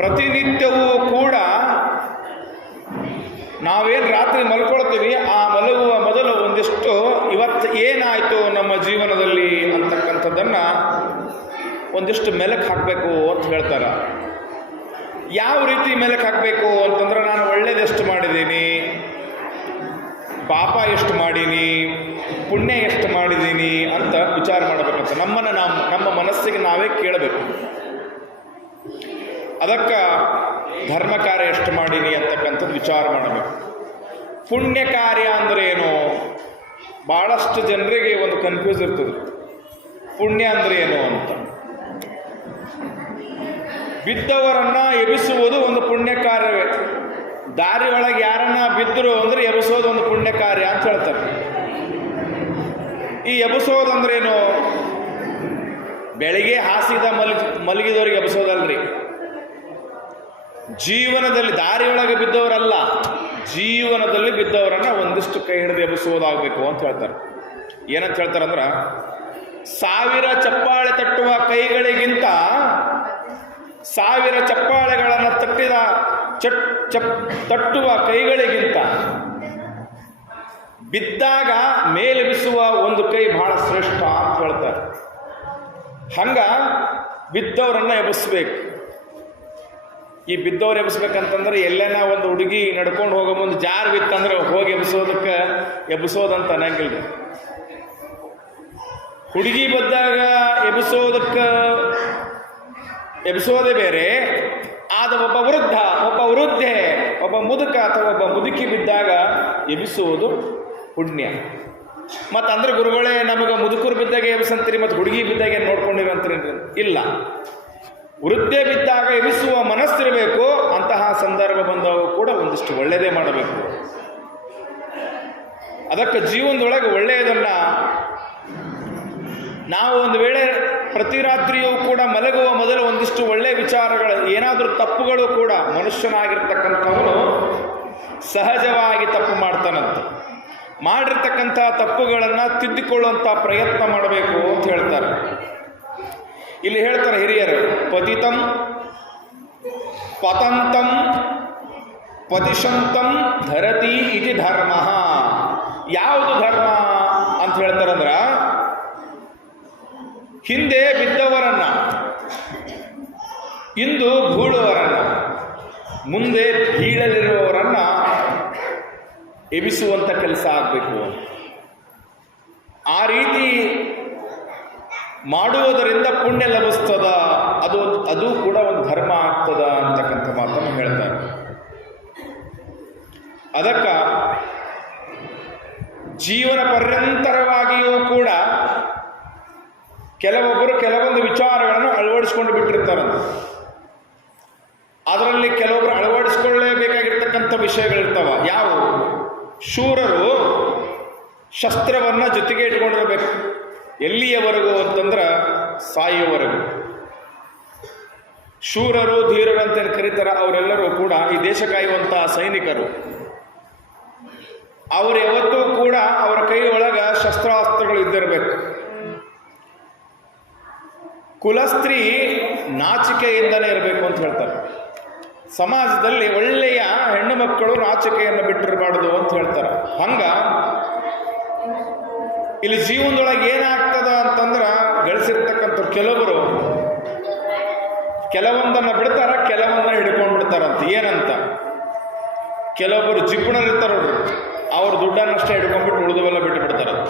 ಪ್ರತಿನಿತ್ಯವೂ ಕೂಡ ನಾವೇನು ರಾತ್ರಿ ಮಲ್ಕೊಳ್ತೀವಿ, ಆ ಮಲಗುವ ಮೊದಲು ಒಂದಿಷ್ಟು ಇವತ್ತು ಏನಾಯಿತು ನಮ್ಮ ಜೀವನದಲ್ಲಿ ಅಂತಕ್ಕಂಥದ್ದನ್ನು ಒಂದಿಷ್ಟು ಮೆಲಕ್ಕೆ ಹಾಕಬೇಕು ಅಂತ ಹೇಳ್ತಾರೆ. ಯಾವ ರೀತಿ ಮೆಲಕ್ಕೆ ಹಾಕಬೇಕು ಅಂತಂದ್ರೆ ನಾನು ಒಳ್ಳೇದೆಷ್ಟು ಮಾಡಿದ್ದೀನಿ, ಪಾಪ ಎಷ್ಟು ಮಾಡೀನಿ ಪುಣ್ಯ ಎಷ್ಟು ಮಾಡಿದ್ದೀನಿ ಅಂತ ವಿಚಾರ ಮಾಡಬೇಕಂತ ನಮ್ಮನ್ನು ನಾವು, ನಮ್ಮ ಮನಸ್ಸಿಗೆ ನಾವೇ ಕೇಳಬೇಕು. ಅದಕ್ಕೆ ಧರ್ಮ ಕಾರ್ಯ ಎಷ್ಟು ಮಾಡೀನಿ ಅಂತಕ್ಕಂಥದ್ದು ವಿಚಾರ ಮಾಡಬೇಕು ಪುಣ್ಯ ಕಾರ್ಯ ಅಂದ್ರೆ ಏನು? ಭಾಳಷ್ಟು ಜನರಿಗೆ ಒಂದು ಕನ್ಫ್ಯೂಸ್ ಇರ್ತದೆ. ಪುಣ್ಯ ಅಂದ್ರೆ ಏನು ಅಂತ. ಬಿದ್ದವರನ್ನ ಎಬಿಸುವುದು ಒಂದು ಪುಣ್ಯ ಕಾರ್ಯವೇ ದಾರಿ ಒಳಗೆ ಯಾರನ್ನ ಬಿದ್ದರು ಅಂದ್ರೆ ಎಬಿಸೋದು ಒಂದು ಪುಣ್ಯ ಕಾರ್ಯ ಅಂತ ಹೇಳ್ತಾರೆ. ಈ ಎಬಸೋದಂದ್ರೇನು ಬೆಳಿಗ್ಗೆ ಹಾಸಿದ ಮಲಗಿ ಮಲಗಿದವರಿಗೆ ಎಬ್ಬಿಸೋದಲ್ರಿ. ಜೀವನದಲ್ಲಿ ದಾರಿಯೊಳಗೆ ಬಿದ್ದವರಲ್ಲ, ಜೀವನದಲ್ಲಿ ಬಿದ್ದವರನ್ನ ಒಂದಿಷ್ಟು ಕೈ ಹಿಡಿದು ಎಬ್ಬಿಸುವುದಾಗಬೇಕು ಅಂತ ಹೇಳ್ತಾರೆ. ಏನಂತ ಹೇಳ್ತಾರೆ ಅಂದ್ರೆ ಸಾವಿರ ಚಪ್ಪಾಳೆ ತಟ್ಟುವ ಕೈಗಳಿಗಿಂತ ಸಾವಿರ ಚಪ್ಪಾಳೆಗಳನ್ನು ತಟ್ಟಿದ ಚಟ್, ಚಪ್, ತಟ್ಟುವ ಕೈಗಳಿಗಿಂತ ಬಿದ್ದಾಗ ಮೇಲೆಬಿಸುವ ಒಂದು ಕೈ ಬಹಳ ಶ್ರೇಷ್ಠ ಅಂತ ಹೇಳ್ತಾರೆ. ಹಂಗ ಬಿದ್ದವರನ್ನ ಎಬ್ಬಿಸ್ಬೇಕು. ಈ ಬಿದ್ದವ್ರು ಎಬ್ಬಿಸ್ಬೇಕಂತಂದ್ರೆ ಎಲ್ಲೇನ ಒಂದು ಹುಡುಗಿ ನಡ್ಕೊಂಡು ಹೋಗೋ ಮುಂದೆ ಜಾರ್ ಬಿತ್ತಂದ್ರೆ ಹೋಗಿ ಎಬ್ಬಿಸೋದಕ್ಕೆ ಎಬ್ಬಿಸೋದಂತ ಅನ್ನಂಗಿಲ್ಲ ಹುಡುಗಿ ಬಿದ್ದಾಗ ಎಬ್ಬಿಸೋದಕ್ಕೆ ಎಬ್ಬಿಸೋದೇ ಬೇರೆ, ಆದ ಒಬ್ಬ ವೃದ್ಧ, ಒಬ್ಬ ವೃದ್ಧೆ, ಒಬ್ಬ ಮುದುಕ ಅಥವಾ ಒಬ್ಬ ಮುದುಕಿ ಬಿದ್ದಾಗ ಎಬ್ಬಿಸುವುದು ಪುಣ್ಯ. ಮತ್ತು ಅಂದ್ರೆ ಗುರುಗಳೇ, ನಮಗೆ ಮುದುಕರು ಬಿದ್ದಾಗ ಎಬ್ಸಂತೀರಿ, ಮತ್ತು ಹುಡುಗಿ ಬಿದ್ದಾಗ ಏನು ನೋಡ್ಕೊಂಡಿರಂತೀರಿ. ಇಲ್ಲ. ವೃದ್ಧೆ ಬಿದ್ದಾಗ ಎಬ್ಬಿಸುವ ಮನಸ್ಸಿರಬೇಕು, ಅಂತಹ ಸಂದರ್ಭ ಬಂದಾಗ ಕೂಡ ಒಂದಿಷ್ಟು ಒಳ್ಳೆಯದೇ ಮಾಡಬೇಕು. ಅದಕ್ಕೆ ಜೀವನದೊಳಗೆ ಒಳ್ಳೆಯದನ್ನ ನಾವು ಒಂದು ವೇಳೆ ಪ್ರತಿ ರಾತ್ರಿಯೂ ಕೂಡ ಮಲಗುವ ಮೊದಲು ಒಂದಿಷ್ಟು ಒಳ್ಳೆಯ ವಿಚಾರಗಳು, ಏನಾದರೂ ತಪ್ಪುಗಳು ಕೂಡ ಮನುಷ್ಯನಾಗಿರ್ತಕ್ಕಂಥವನು ಸಹಜವಾಗಿ ತಪ್ಪು ಮಾಡ್ತಾನಂತ. ಮಾಡಿರ್ತಕ್ಕಂಥ ತಪ್ಪುಗಳನ್ನು ತಿದ್ದಿಕೊಳ್ಳುವಂಥ ಪ್ರಯತ್ನ ಮಾಡಬೇಕು ಅಂತ ಹೇಳ್ತಾರೆ. ಇಲ್ಲಿ ಹೇಳ್ತಾರೆ ಹಿರಿಯರು, ಪತಿತಂ, ಪತಂತಂ, ಪತಿಶಂತಂ ಧರತಿ ಇತಿ ಧರ್ಮ. ಯಾವುದು ಧರ್ಮ ಅಂತ ಹೇಳ್ತಾರಂದ್ರ, ಹಿಂದೆ ಬಿದ್ದವರನ್ನ, ಇಂದು ಭೂಳುವರನ್ನ ಮುಂದೆ ಬೀಳಲಿರುವವರನ್ನ ಎಬಿಸುವಂತ ಕೆಲಸ ಆಗಬೇಕು. ಆ ರೀತಿ ಮಾಡುವುದರಿಂದ ಪುಣ್ಯ ಲಭಿಸ್ತದ? ಅದು ಅದು ಕೂಡ ಒಂದು ಧರ್ಮ ಆಗ್ತದ ಅಂತಕ್ಕಂಥ ಮಾತನ್ನು ಹೇಳ್ತಾರೆ. ಅದಕ್ಕ ಜೀವನ ಪರ್ಯಂತರವಾಗಿಯೂ ಕೂಡ ಕೆಲವೊಬ್ಬರು ಕೆಲವೊಂದು ವಿಚಾರಗಳನ್ನು ಅಳವಡಿಸ್ಕೊಂಡು ಬಿಟ್ಟಿರ್ತಾರೆ. ಅದರಲ್ಲಿ ಕೆಲವೊಬ್ಬರು ಅಳವಡಿಸ್ಕೊಳ್ಳೇಬೇಕಾಗಿರ್ತಕ್ಕಂಥ ವಿಷಯಗಳಿರ್ತಾವ. ಯಾವ? ಶೂರರು ಶಸ್ತ್ರವನ್ನು ಜೊತೆಗೆ ಇಟ್ಕೊಂಡಿರ್ಬೇಕು. ಎಲ್ಲಿಯವರೆಗೂ ಅಂತಂದ್ರೆ ಸಾಯುವವರೆಗೂ. ಶೂರರು, ಧೀರರು ಅಂತ ಕರೀತಾರ, ಅವರೆಲ್ಲರೂ ಕೂಡ ಈ ದೇಶ ಕಾಯುವಂತಹ ಸೈನಿಕರು. ಅವರು ಯಾವತ್ತೂ ಕೂಡ ಅವರ ಕೈ ಒಳಗೆ ಶಸ್ತ್ರಾಸ್ತ್ರಗಳು ಇದ್ದಿರಬೇಕು. ಕುಲಸ್ತ್ರೀ ನಾಚಿಕೆಯಿಂದಲೇ ಇರಬೇಕು ಅಂತ ಹೇಳ್ತಾರೆ. ಸಮಾಜದಲ್ಲಿ ಒಳ್ಳೆಯ ಹೆಣ್ಣು ಮಕ್ಕಳು ನಾಚಿಕೆಯನ್ನು ಬಿಟ್ಟಿರಬಾರ್ದು ಅಂತ ಹೇಳ್ತಾರೆ. ಹಂಗ ಇಲ್ಲಿ ಜೀವನದೊಳಗೆ ಏನಾಗ್ತದ ಅಂತಂದ್ರೆ ಗಳಿಸಿರ್ತಕ್ಕಂಥ ಕೆಲವರು, ಕೆಲವೊಂದನ್ನ ಬಿಡ್ತಾರ ಕೆಲವೊಂದನ್ನ ಹಿಡ್ಕೊಂಡು ಬಿಡ್ತಾರಂತ. ಏನಂತ? ಕೆಲವೊಬ್ಬರು ಜಿಪ್ಪಣರಿರ್ತಾರ ಅವ್ರ ದುಡ್ಡನ್ನಷ್ಟೇ ಹಿಡ್ಕೊಂಡ್ಬಿಟ್ಟು ಉಳಿದವೆಲ್ಲ ಬಿಟ್ಟು ಬಿಡ್ತಾರಂತ.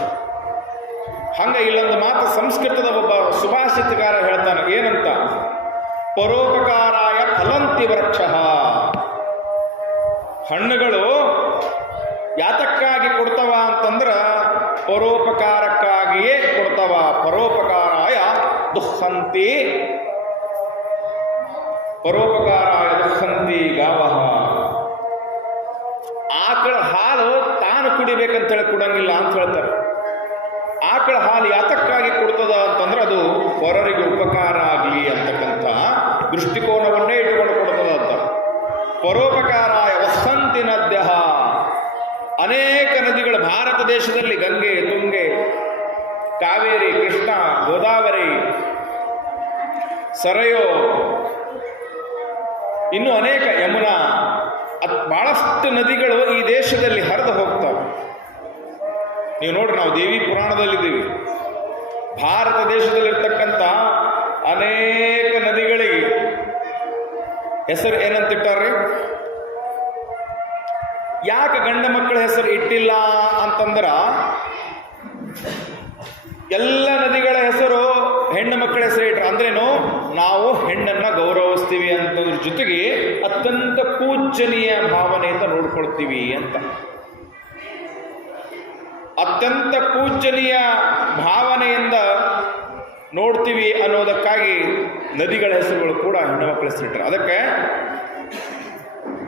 ಹಂಗ ಇಲ್ಲೊಂದು ಮಾತು ಸಂಸ್ಕೃತದ ಒಬ್ಬ ಸುಭಾಷಿತಕಾರ ಹೇಳ್ತಾನೆ, ಏನಂತ? ಪರೋಪಕಾರಾಯ ಫಲಂತಿ ವೃಕ್ಷ. ಹಣ್ಣುಗಳು ಯಾತಕ್ಕಾಗಿ ಕೊಡ್ತವ ಅಂತಂದ್ರ ಪರೋಪಕಾರಕ್ಕಾಗಿಯೇ ಕೊಡ್ತವ. ಪರೋಪಕಾರಾಯ ದುಃಖಂತಿ ಪರೋಪಕಾರಾಯ ದುಃಖಂತಿ ಗಾವಹ. ಆಕಳ ಹಾಲು ತಾನು ಕುಡಿಬೇಕಂತ ಹೇಳಿ ಕೊಡಂಗಿಲ್ಲ ಅಂತ ಹೇಳ್ತಾರೆ. ಆಕಳ ಹಾಲು ಯಾತಕ್ಕಾಗಿ ಕೊಡ್ತದ ಅಂತಂದ್ರೆ ಅದು ಹೊರರಿಗೆ ಉಪಕಾರ ಆಗಲಿ ಅಂತಕ್ಕಂಥ ದೃಷ್ಟಿಕೋನವನ್ನೇ ಇಟ್ಟುಕೊಂಡು ಕೊಡ್ತದ ಅಂತ. ಪರೋಪಕಾರಾಯ ವಸಂತಿ ಅನೇಕ ನದಿಗಳು ಭಾರತ ದೇಶದಲ್ಲಿ ಗಂಗೆ ಕಾವೇರಿ, ಕೃಷ್ಣ, ಗೋದಾವರಿ, ಸರಯೋ, ಇನ್ನು ಅನೇಕ ಯಮುನಾ ಅದು ಬಹಳಷ್ಟು ನದಿಗಳು ಈ ದೇಶದಲ್ಲಿ ಹರಿದು ಹೋಗ್ತವೆ. ನೀವು ನೋಡ್ರಿ, ನಾವು ದೇವಿ ಪುರಾಣದಲ್ಲಿದ್ದೀವಿ. ಭಾರತ ದೇಶದಲ್ಲಿರ್ತಕ್ಕಂಥ ಅನೇಕ ನದಿಗಳಿಗೆ ಹೆಸರು ಏನಂತಿಟ್ಟಾರ್ರಿ ಯಾಕೆ ಗಂಡ ಮಕ್ಕಳ ಹೆಸರು ಇಟ್ಟಿಲ್ಲ ಅಂತಂದ್ರ ಎಲ್ಲ ನದಿಗಳ ಹೆಸರು ಹೆಣ್ಣು ಮಕ್ಕಳ ಹೆಸರು ಇಟ್ರ. ಅಂದ್ರೇನು? ನಾವು ಹೆಣ್ಣನ್ನ ಗೌರವಿಸ್ತೀವಿ ಅಂತದ್ರ ಜೊತೆಗೆ ಅತ್ಯಂತ ಪೂಜನೀಯ ಭಾವನೆಯಿಂದ ನೋಡ್ಕೊಳ್ತೀವಿ ಅಂತ. ಅತ್ಯಂತ ಪೂಜನೀಯ ಭಾವನೆಯಿಂದ ನೋಡ್ತೀವಿ ಅನ್ನೋದಕ್ಕಾಗಿ ನದಿಗಳ ಹೆಸರುಗಳು ಕೂಡ ಹೆಣ್ಣು ಮಕ್ಕಳ ಹೆಸರಿಟ್ಟರು ಅದಕ್ಕೆ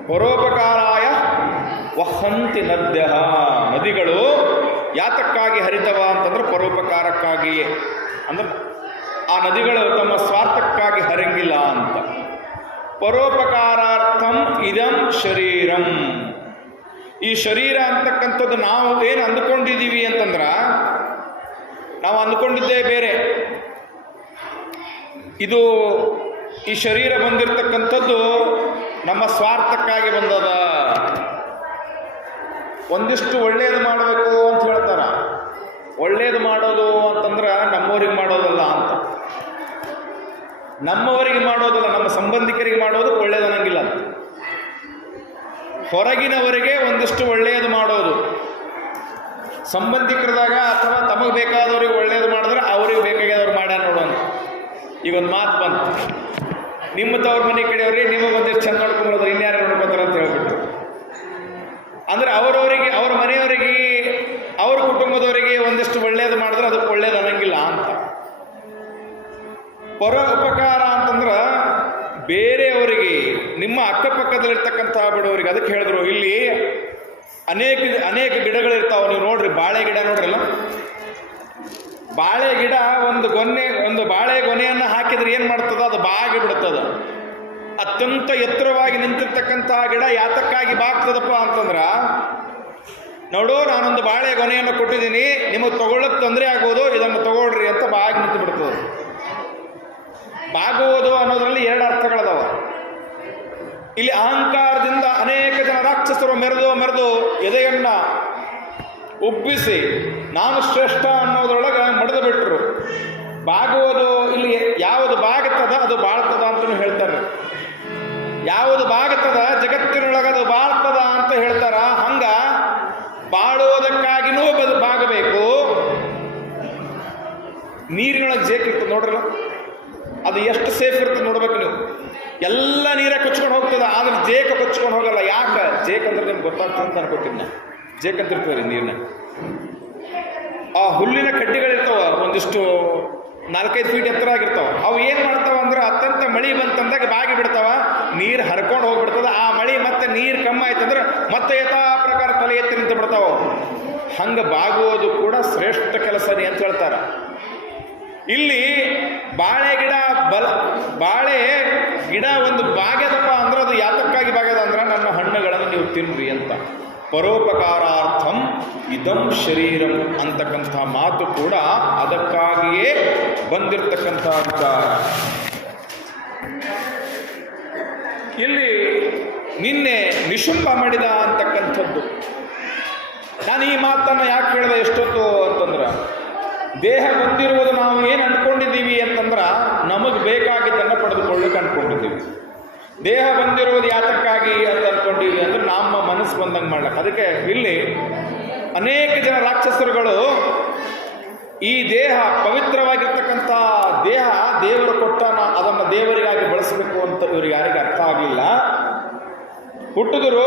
ಪರೋಪಕಾರಾಯ ವಹಂತಿ ನದ್ಯ ನದಿಗಳು ಯಾತಕ್ಕಾಗಿ ಹರಿತವ ಅಂತಂದ್ರೆ ಪರೋಪಕಾರಕ್ಕಾಗಿಯೇ ಅಂದ್ರೆ ಆ ನದಿಗಳು ತಮ್ಮ ಸ್ವಾರ್ಥಕ್ಕಾಗಿ ಹರಂಗಿಲ್ಲ ಅಂತ. ಪರೋಪಕಾರಾರ್ಥಂ ಇದಂ ಶರೀರಂ. ಈ ಶರೀರ ಅಂತಕ್ಕಂಥದ್ದು ನಾವು ಏನು ಅಂದುಕೊಂಡಿದ್ದೀವಿ ಅಂತಂದ್ರೆ, ನಾವು ಅಂದುಕೊಂಡಿದ್ದೇ ಬೇರೆ. ಇದು ಈ ಶರೀರ ಬಂದಿರತಕ್ಕಂಥದ್ದು ನಮ್ಮ ಸ್ವಾರ್ಥಕ್ಕಾಗಿ ಬಂದದ. ಒಂದಿಷ್ಟು ಒಳ್ಳೆಯದು ಮಾಡಬೇಕು ಅಂತ ಹೇಳ್ತಾರ. ಒಳ್ಳೇದು ಮಾಡೋದು ಅಂತಂದ್ರೆ ನಮ್ಮವರಿಗೆ ಮಾಡೋದಲ್ಲ ಅಂತ. ನಮ್ಮವರಿಗೆ ಮಾಡೋದಲ್ಲ, ನಮ್ಮ ಸಂಬಂಧಿಕರಿಗೆ ಮಾಡೋದು ಒಳ್ಳೇದನ್ನಂಗಿಲ್ಲ ಅಂತ. ಹೊರಗಿನವರಿಗೆ ಒಂದಿಷ್ಟು ಒಳ್ಳೆಯದು ಮಾಡೋದು. ಸಂಬಂಧಿಕರದಾಗ ಅಥವಾ ತಮಗೆ ಬೇಕಾದವ್ರಿಗೆ ಒಳ್ಳೇದು ಮಾಡಿದ್ರೆ ಅವ್ರಿಗೆ ಬೇಕಾಗ್ಯದವ್ರು ಮಾಡ್ಯಾರ ನೋಡೋಣ ಈಗ ಒಂದು ಮಾತು ಬಂತು. ನಿಮ್ಮ ತವ್ರ ಮನೆ ಕಡೆಯವ್ರಿ ನಿಮಗೆ ಒಂದಿಷ್ಟು ಚೆಂದ ನೋಡ್ಕೊಂಡ್ರೆ ಇನ್ಯಾರು ನೋಡ್ಕೊತಾರೆ ಅಂತ ಹೇಳ್ಬಿಟ್ಟು. ಅಂದ್ರೆ ಅವರವರಿಗೆ, ಅವ್ರ ಮನೆಯವರಿಗೆ, ಅವ್ರ ಕುಟುಂಬದವರಿಗೆ ಒಂದಿಷ್ಟು ಒಳ್ಳೇದು ಮಾಡಿದ್ರೆ ಅದಕ್ಕೆ ಒಳ್ಳೇದು ಅನ್ನಂಗಿಲ್ಲ ಅಂತ. ಪರ ಉಪಕಾರ ಅಂತಂದ್ರೆ ಬೇರೆಯವರಿಗೆ, ನಿಮ್ಮ ಅಕ್ಕಪಕ್ಕದಲ್ಲಿರ್ತಕ್ಕಂಥ ಬಿಡೋರಿಗೆ ಅದಕ್ಕೆ ಹೇಳಿದ್ರು, ಇಲ್ಲಿ ಅನೇಕ ಅನೇಕ ಗಿಡಗಳಿರ್ತಾವೆ, ನೀವು ನೋಡ್ರಿ, ಬಾಳೆ ಗಿಡ ನೋಡ್ರಲ್ಲ? ಬಾಳೆ ಗಿಡ ಒಂದು ಗೊನೆ ಒಂದು ಬಾಳೆ ಗೊನೆಯನ್ನು ಹಾಕಿದ್ರೆ ಏನು ಮಾಡ್ತದ? ಅದು ಬಾಗಿ ಬಿಡ್ತದ ಅತ್ಯಂತ ಎತ್ತರವಾಗಿ ನಿಂತಿರ್ತಕ್ಕಂತಹ ಗಿಡ ಯಾತಕ್ಕಾಗಿ ಬಾಗ್ತದಪ್ಪ ಅಂತಂದ್ರ, ನೋಡು, ನಾನೊಂದು ಬಾಳೆ ಗೊನೆಯನ್ನು ಕೊಟ್ಟಿದ್ದೀನಿ, ನಿಮಗೆ ತಗೊಳ್ಳಕ್ಕೆ ತೊಂದರೆ ಆಗ್ಬೋದು ಇದನ್ನು ತಗೊಳ್ರಿ ಅಂತ ಬಾಗಿ ನಿಂತು ಬಿಡ್ತದೆ. ಬಾಗುವುದು ಅನ್ನೋದ್ರಲ್ಲಿ ಎರಡು ಅರ್ಥಗಳದಾವ. ಇಲ್ಲಿ ಅಹಂಕಾರದಿಂದ ಅನೇಕ ಜನ ರಾಕ್ಷಸರು ಮೆರೆದು ಮೆರೆದು ಎದೆಯನ್ನ ಉಬ್ಬಿಸಿ, ನಾನು ಶ್ರೇಷ್ಠ ಅನ್ನೋದ್ರೊಳಗೆ ಮಡಿದು ಬಿಟ್ರು. ಬಾಗುವುದು ಇಲ್ಲಿ ಯಾವುದು ಬಾಗುತ್ತದ ಅದು ಬಾಳ್ತದ ಅಂತಲೂ ಹೇಳ್ತಾರೆ. ಯಾವುದು ಬಾಗುತ್ತದ ಜಗತ್ತಿನೊಳಗದು ಬಾಳ್ತದ ಅಂತ ಹೇಳ್ತಾರ? ಹಂಗ ಬಾಳುವುದಕ್ಕಾಗಿನೂ ಬದು, ಬಾಗಬೇಕು. ನೀರಿನೊಳಗೆ ಜೇಕಿರ್ತದೆ ನೋಡ್ರಲ್ಲ? ಅದು ಎಷ್ಟು ಸೇಫ್ ಇರ್ತದೆ ನೋಡ್ಬೇಕು ನೀವು. ಎಲ್ಲ ನೀರೇ ಕೊಚ್ಕೊಂಡು ಹೋಗ್ತದೆ, ಆದ್ರೆ ಜೇಕ ಕೊಚ್ಕೊಂಡು ಹೋಗಲ್ಲ. ಯಾಕೆ? ಜೇಕ್ ಅಂದ್ರೆ ನಿಮ್ಗೆ ಗೊತ್ತಾಗ್ತದೆ ಅಂತ ಅನ್ಕೋತೀನಿ ನಾ ಜೇಕ್ ರೀ ನೀರಿನ. ಆ ಹುಲ್ಲಿನ ಕಡ್ಡಿಗಳಿರ್ತಾವ, ಒಂದಿಷ್ಟು ನಾಲ್ಕೈದು ಫೀಟ್ ಎತ್ತರ ಆಗಿರ್ತಾವ. ಅವು ಏನು ಮಾಡ್ತಾವ ಅಂದ್ರೆ ಅತ್ಯಂತ ಮಳಿ ಬಂತಂದಾಗ ಬಾಗಿ ಬಿಡ್ತಾವ. ನೀರು ಹರ್ಕೊಂಡು ಹೋಗ್ಬಿಡ್ತದ. ಆ ಮಳಿ ಮತ್ತೆ ನೀರು ಕಮ್ಮಿ ಆಯ್ತಂದ್ರೆ ಮತ್ತೆ ಯಥಾ ಪ್ರಕಾರ ತಲೆ ಎತ್ತಿ ನಿಂತು ಬಿಡ್ತಾವ. ಹಂಗೆ ಬಾಗುವುದು ಕೂಡ ಶ್ರೇಷ್ಠ ಕೆಲಸನೇ ಅಂತ ಹೇಳ್ತಾರೆ. ಇಲ್ಲಿ ಬಾಳೆ ಗಿಡ ಬಲ, ಬಾಳೆ ಗಿಡ ಒಂದು ಬಾಗ್ಯದಪ್ಪ ಅಂದ್ರೆ ಅದು ಯಾತಕ್ಕಾಗಿ ಬಾಗ್ಯದ ಅಂದ್ರೆ ನನ್ನ ಹಣ್ಣುಗಳನ್ನು ನೀವು ತಿನ್ರಿ ಅಂತ. ಪರೋಪಕಾರಾರ್ಥಂ ಇದಂ ಶರೀರಂ ಅಂತಕ್ಕಂಥ ಮಾತು ಕೂಡ ಅದಕ್ಕಾಗಿಯೇ ಬಂದಿರತಕ್ಕಂಥ ವಿಚಾರ. ಇಲ್ಲಿ ನಿನ್ನೆ ನಿಶುಂಭ ಮಾಡಿದ ಅಂತಕ್ಕಂಥದ್ದು. ನಾನು ಈ ಮಾತನ್ನು ಯಾಕೆ ಹೇಳಿದೆ ಎಷ್ಟೊತ್ತು ಅಂತಂದ್ರೆ, ದೇಹ ಬಂದಿರುವುದು ನಾವು ಏನು ಅಂದ್ಕೊಂಡಿದ್ದೀವಿ ಅಂತಂದ್ರೆ, ನಮಗೆ ಬೇಕಾಗಿದ್ದನ್ನು ಪಡೆದುಕೊಳ್ಳಿಕ್ಕೆ ಅಂದ್ಕೊಂಡಿದ್ದೀವಿ. ದೇಹ ಬಂದಿರುವುದು ಯಾತಕ್ಕಾಗಿ ಅಂತ ಅಂದ್ಕೊಂಡಿವಿ ಅಂದ್ರೆ ನಮ್ಮ ಮನಸ್ಸು ಬಂದಂಗೆ ಮಾಡ್ಲಕ್ಕೆ. ಅದಕ್ಕೆ ಇಲ್ಲಿ ಅನೇಕ ಜನ ರಾಕ್ಷಸರುಗಳು ಈ ದೇಹ ಪವಿತ್ರವಾಗಿರ್ತಕ್ಕಂಥ ದೇಹ ದೇವರು ಕೊಟ್ಟಾನ, ಅದನ್ನು ದೇವರಿಗಾಗಿ ಬಳಸಬೇಕು ಅಂತ ಇವ್ರಿಗೆ ಯಾರಿಗೆ ಅರ್ಥ ಆಗಲಿಲ್ಲ. ಹುಟ್ಟಿದ್ರು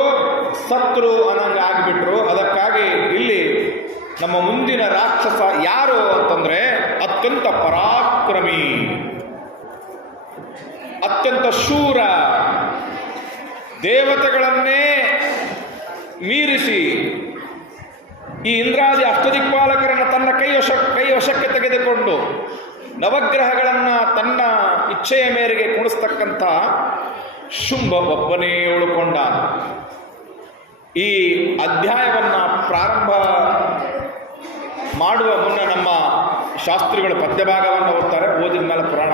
ಸತ್ರು ಅನ್ನಂಗೆ ಆಗಿಬಿಟ್ರು. ಅದಕ್ಕಾಗಿ ಇಲ್ಲಿ ನಮ್ಮ ಮುಂದಿನ ರಾಕ್ಷಸ ಯಾರು ಅಂತಂದ್ರೆ ಅತ್ಯಂತ ಪರಾಕ್ರಮಿ. ಅತ್ಯಂತ ಶೂರ ದೇವತೆಗಳನ್ನೇ ಮೀರಿಸಿ ಈ ಇಂದ್ರಾದಿ ಅಷ್ಟದಿಕ್ಪಾಲಕರನ್ನು ತನ್ನ ಕೈ ವಶ, ಕೈ ವಶಕ್ಕೆ ತೆಗೆದುಕೊಂಡು ನವಗ್ರಹಗಳನ್ನು ತನ್ನ ಇಚ್ಛೆಯ ಮೇರೆಗೆ ಕುಣಿಸ್ತಕ್ಕಂಥ ಶುಂಭ ಒಬ್ಬನೇ ಉಳ್ಕೊಂಡ. ಈ ಅಧ್ಯಾಯವನ್ನು ಪ್ರಾರಂಭ ಮಾಡುವ ಮುನ್ನ ನಮ್ಮ ಶಾಸ್ತ್ರಿಗಳು ಪದ್ಯಭಾಗವನ್ನು ಓದ್ತಾರೆ ಓದಿದ ಮೇಲೆ ಪುರಾಣ